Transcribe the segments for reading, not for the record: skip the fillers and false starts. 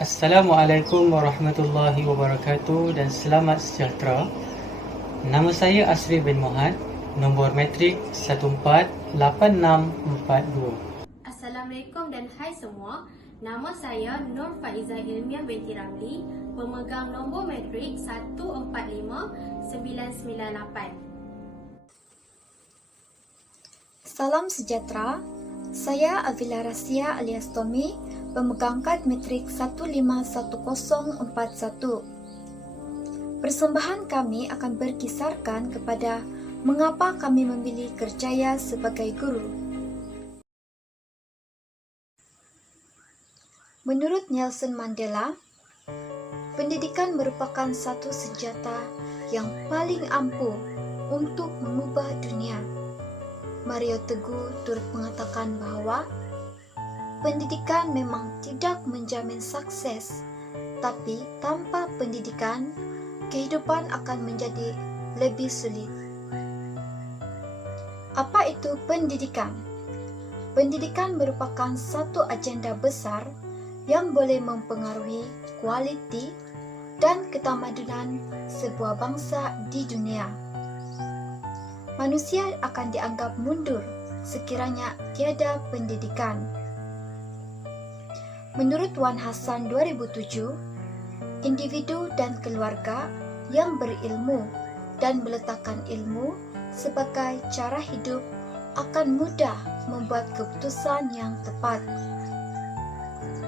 Assalamualaikum warahmatullahi wabarakatuh dan selamat sejahtera. Nama saya Asri bin Muhammad, nombor matrik 148642. Assalamualaikum dan hai semua. Nama saya Nur Faiza Ilmiah binti Ramli, pemegang nombor matrik 145998. Salam sejahtera. Saya Avila Rasia alias Tommy, pemegang kad matrik 151041. Persembahan kami akan berkisarkan kepada mengapa kami memilih kerjaya sebagai guru. Menurut Nelson Mandela, pendidikan merupakan satu senjata yang paling ampuh untuk mengubah dunia. Mario Teguh turut mengatakan bahawa pendidikan memang tidak menjamin sukses, tapi tanpa pendidikan, kehidupan akan menjadi lebih sulit. Apa itu pendidikan? Pendidikan merupakan satu agenda besar yang boleh mempengaruhi kualiti dan ketamadunan sebuah bangsa di dunia. Manusia akan dianggap mundur sekiranya tiada pendidikan. Menurut Wan Hassan 2007, individu dan keluarga yang berilmu dan meletakkan ilmu sebagai cara hidup akan mudah membuat keputusan yang tepat.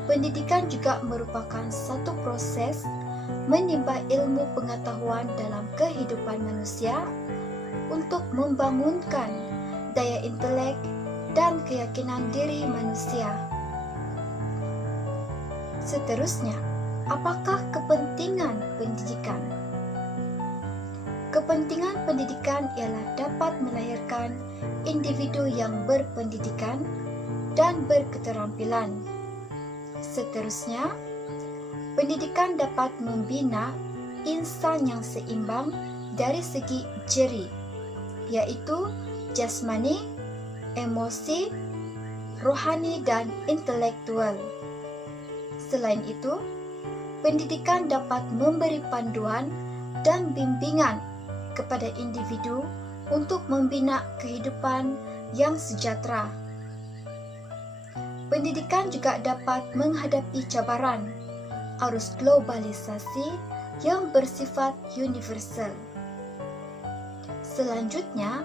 Pendidikan juga merupakan satu proses menimba ilmu pengetahuan dalam kehidupan manusia untuk membangunkan daya intelek dan keyakinan diri manusia. Seterusnya, apakah kepentingan pendidikan? Kepentingan pendidikan ialah dapat melahirkan individu yang berpendidikan dan berketerampilan. Seterusnya, pendidikan dapat membina insan yang seimbang dari segi jeri, yaitu jasmani, emosi, rohani dan intelektual. Selain itu, pendidikan dapat memberi panduan dan bimbingan kepada individu untuk membina kehidupan yang sejahtera. Pendidikan juga dapat menghadapi cabaran arus globalisasi yang bersifat universal. Selanjutnya,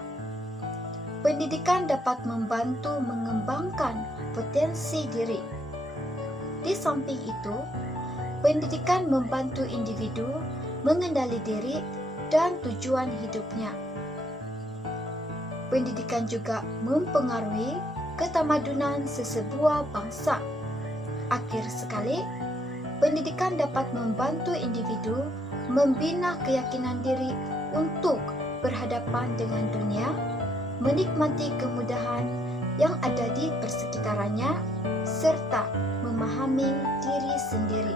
pendidikan dapat membantu mengembangkan potensi diri. Di samping itu, pendidikan membantu individu mengenali diri dan tujuan hidupnya. Pendidikan juga mempengaruhi ketamadunan sesebuah bangsa. Akhir sekali, pendidikan dapat membantu individu membina keyakinan diri untuk berhadapan dengan dunia, menikmati kemudahan yang ada di persekitarannya, serta memahami diri sendiri.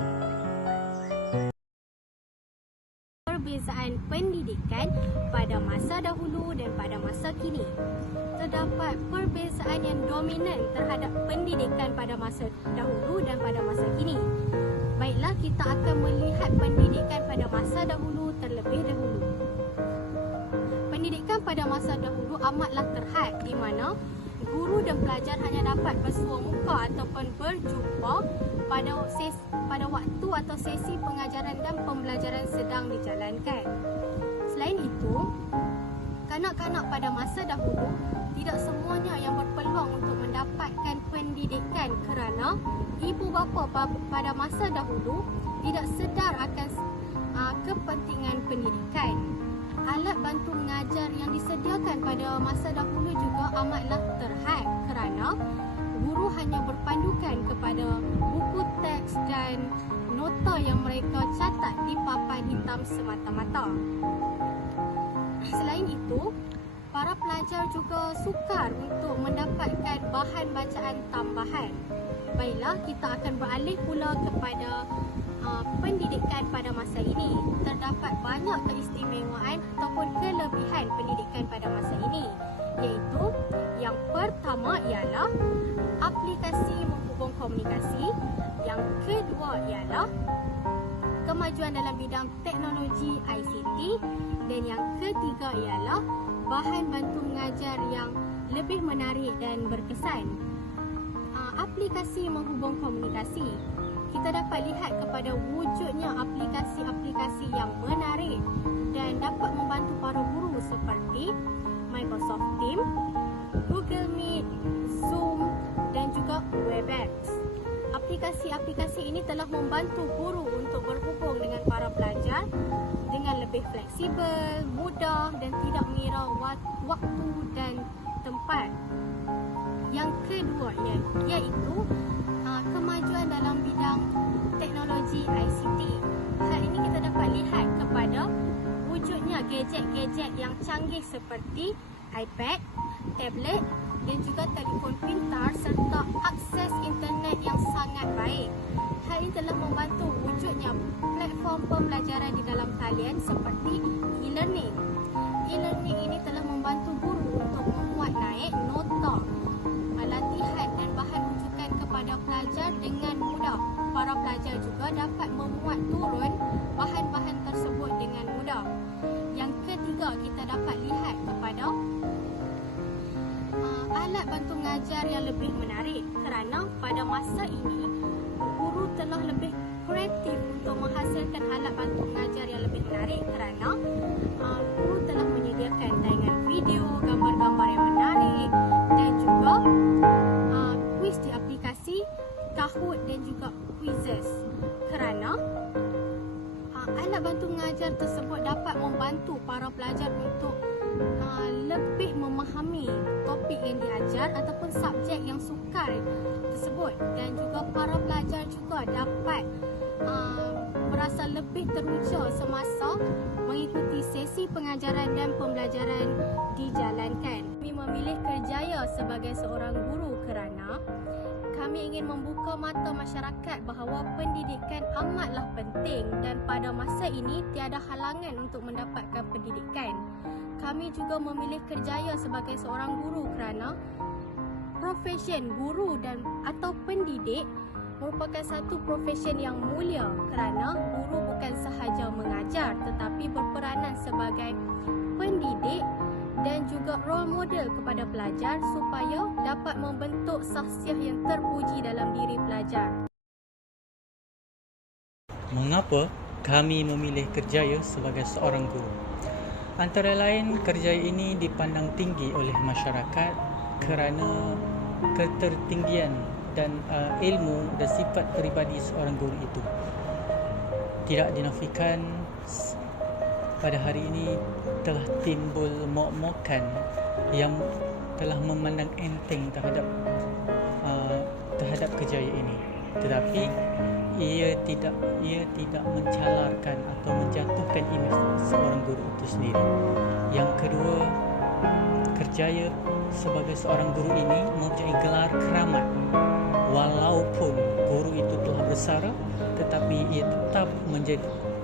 Perbezaan pendidikan pada masa dahulu dan pada masa kini. Terdapat perbezaan yang dominan terhadap pendidikan pada masa dahulu dan pada masa kini. Baiklah, kita akan melihat pendidikan pada masa dahulu terlebih dahulu. Pendidikan pada masa dahulu amatlah terhad, di mana guru dan pelajar hanya dapat bersua muka ataupun berjumpa pada waktu atau sesi pengajaran dan pembelajaran sedang dijalankan. Selain itu, kanak-kanak pada masa dahulu tidak semuanya yang berpeluang untuk mendapatkan pendidikan kerana ibu bapa pada masa dahulu tidak sedar akan kepentingan pendidikan. Alat bantu mengajar yang disediakan pada masa dahulu juga amatlah terhad kerana guru hanya berpandukan kepada buku teks dan nota yang mereka catat di papan hitam semata-mata. Selain itu, para pelajar juga sukar untuk mendapatkan bahan bacaan tambahan. Baiklah, kita akan beralih pula kepada pendidikan pada masa ini. Terdapat banyak keistimewaan ataupun kelebihan pendidikan pada masa ini, iaitu yang pertama ialah aplikasi menghubung komunikasi, yang kedua ialah kemajuan dalam bidang teknologi ICT, dan yang ketiga ialah bahan bantu mengajar yang lebih menarik dan berkesan. Aplikasi menghubung komunikasi. Kita dapat lihat kepada wujudnya aplikasi-aplikasi yang menarik dan dapat membantu para guru seperti Microsoft Teams, Google Meet, Zoom dan juga Webex. Aplikasi-aplikasi ini telah membantu guru untuk berhubung dengan para pelajar dengan lebih fleksibel, mudah dan tidak mengira waktu dan tempat. Yang kedua iaitu kemajuan dalam bidang teknologi ICT. Hal ini kita dapat lihat kepada wujudnya gadget-gadget yang canggih seperti iPad, tablet dan juga telefon pintar serta akses internet yang sangat baik. Hal ini telah membantu wujudnya platform pembelajaran di dalam talian seperti e-learning. E-learning ini telah membantu guru untuk memuat naik nota, latihan dan bahan rujukan kepada pelajar dengan mudah. Para pelajar juga dapat memuat turun bahan-bahan tersebut dengan mudah. Yang ketiga, kita dapat lihat kepada alat bantu mengajar yang lebih menarik, kerana pada masa ini guru telah lebih kreatif untuk menghasilkan alat bantu mengajar yang lebih menarik, kerana guru telah menyediakan tayangan video, gambar-gambar yang menarik dan juga kuis di aplikasi Kahoot dan juga Quizzes. Kerana alat bantu mengajar tersebut dapat membantu para pelajar untuk lebih memahami topik yang diajar ataupun subjek yang sukar tersebut, dan juga para pelajar juga dapat berasa lebih teruja semasa mengikuti sesi pengajaran dan pembelajaran dijalankan. Kami memilih kerjaya sebagai seorang guru kerana kami ingin membuka mata masyarakat bahawa pendidikan amatlah penting dan pada masa ini tiada halangan untuk mendapatkan pendidikan. Kami juga memilih kerjaya sebagai seorang guru kerana profesyen guru dan atau pendidik merupakan satu profesyen yang mulia, kerana guru bukan sahaja mengajar tetapi berperanan sebagai pendidik dan juga role model kepada pelajar supaya dapat membentuk sahsiah yang terpuji dalam diri pelajar. Mengapa kami memilih kerjaya sebagai seorang guru? Antara lain, kerjaya ini dipandang tinggi oleh masyarakat kerana ketertinggian dan ilmu dan sifat peribadi seorang guru itu. Tidak dinafikan, pada hari ini telah timbul mok-mokan yang telah memandang enteng terhadap kerjaya ini. Tetapi ia tidak mencalarkan atau menjatuhkan imej seorang guru itu sendiri. Yang kedua, kerjaya sebagai seorang guru ini mempunyai gelar keramat. Walaupun guru itu telah bersara, tetapi ia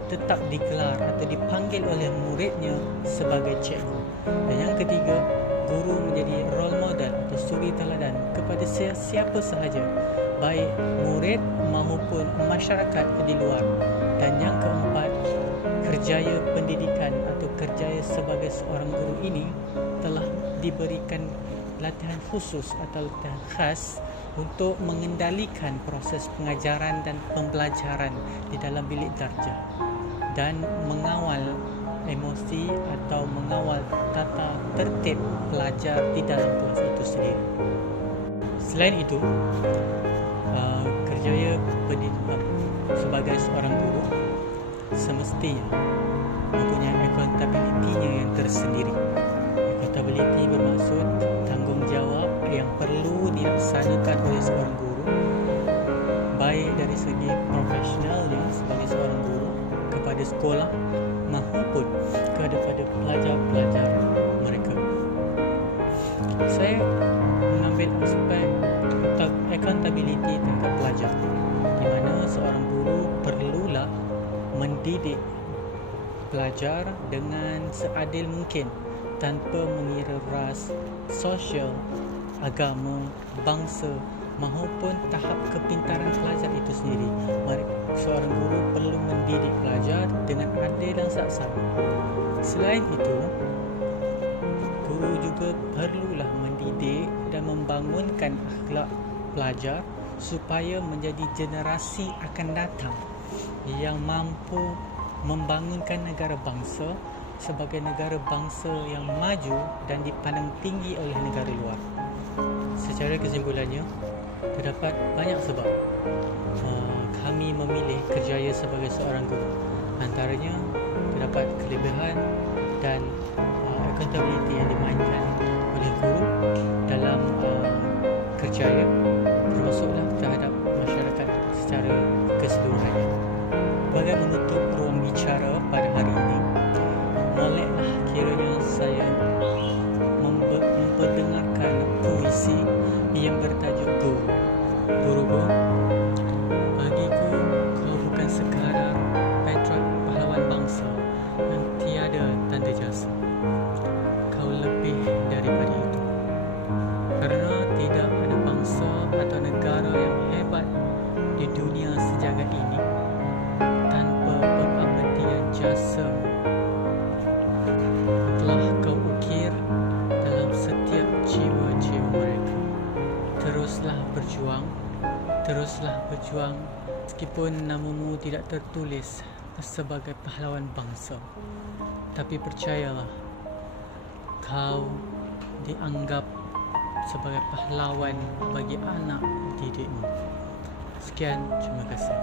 tetap digelar atau dipanggil oleh muridnya sebagai cikgu. Dan yang ketiga, guru menjadi role model atau suri teladan kepada siapa sahaja, baik murid maupun masyarakat di luar. Dan yang keempat, kerjaya pendidikan atau kerjaya sebagai seorang guru ini telah diberikan latihan khusus atau latihan khas untuk mengendalikan proses pengajaran dan pembelajaran di dalam bilik darjah dan mengawal emosi atau mengawal tata tertib pelajar di dalam kelas itu sendiri. Selain itu, kerjaya pendidikan sebagai seorang guru semestinya mempunyai accountability-nya yang tersendiri. Accountability bermaksud tanggungjawab yang perlu dilaksanakan oleh seorang guru, baik dari segi profesionalnya sebagai seorang guru kepada sekolah maupun kepada pelajar-pelajar mereka. Saya mengambil aspek accountability terhadap pelajar, di mana seorang guru perlulah mendidik pelajar dengan seadil mungkin tanpa mengira ras, sosial, agama, bangsa maupun tahap kepintaran pelajar itu sendiri. Seorang guru perlu mendidik pelajar dengan adil dan saksama. Selain itu, guru juga perlulah mendidik dan membangunkan akhlak pelajar supaya menjadi generasi akan datang yang mampu membangunkan negara bangsa sebagai negara bangsa yang maju dan dipandang tinggi oleh negara luar. Secara kesimpulannya, terdapat banyak sebab kami memilih kerjaya sebagai seorang guru. Antaranya, terdapat kelebihan dan accountability yang dimainkan oleh guru dalam kerjaya, termasuklah terhadap masyarakat secara keseluruhannya. Sebagai menutup ruang bicara pada hari ini, moleklah kiranya saya memperdengarkan puisi yang bertajuk Guru. Guru-guru, bagiku kau bukan sekadar patriot pahlawan bangsa yang tiada tanda jasa. Kau lebih daripada itu. Kerana tidak ada bangsa atau negara yang hebat di dunia sejagat ini tanpa pengabdian jasa telah kau ukir dalam setiap jiwa-jiwa mereka. Teruslah berjuang meskipun namamu tidak tertulis sebagai pahlawan bangsa. Tapi percayalah, kau dianggap sebagai pahlawan bagi anak didikmu. Sekian, terima kasih.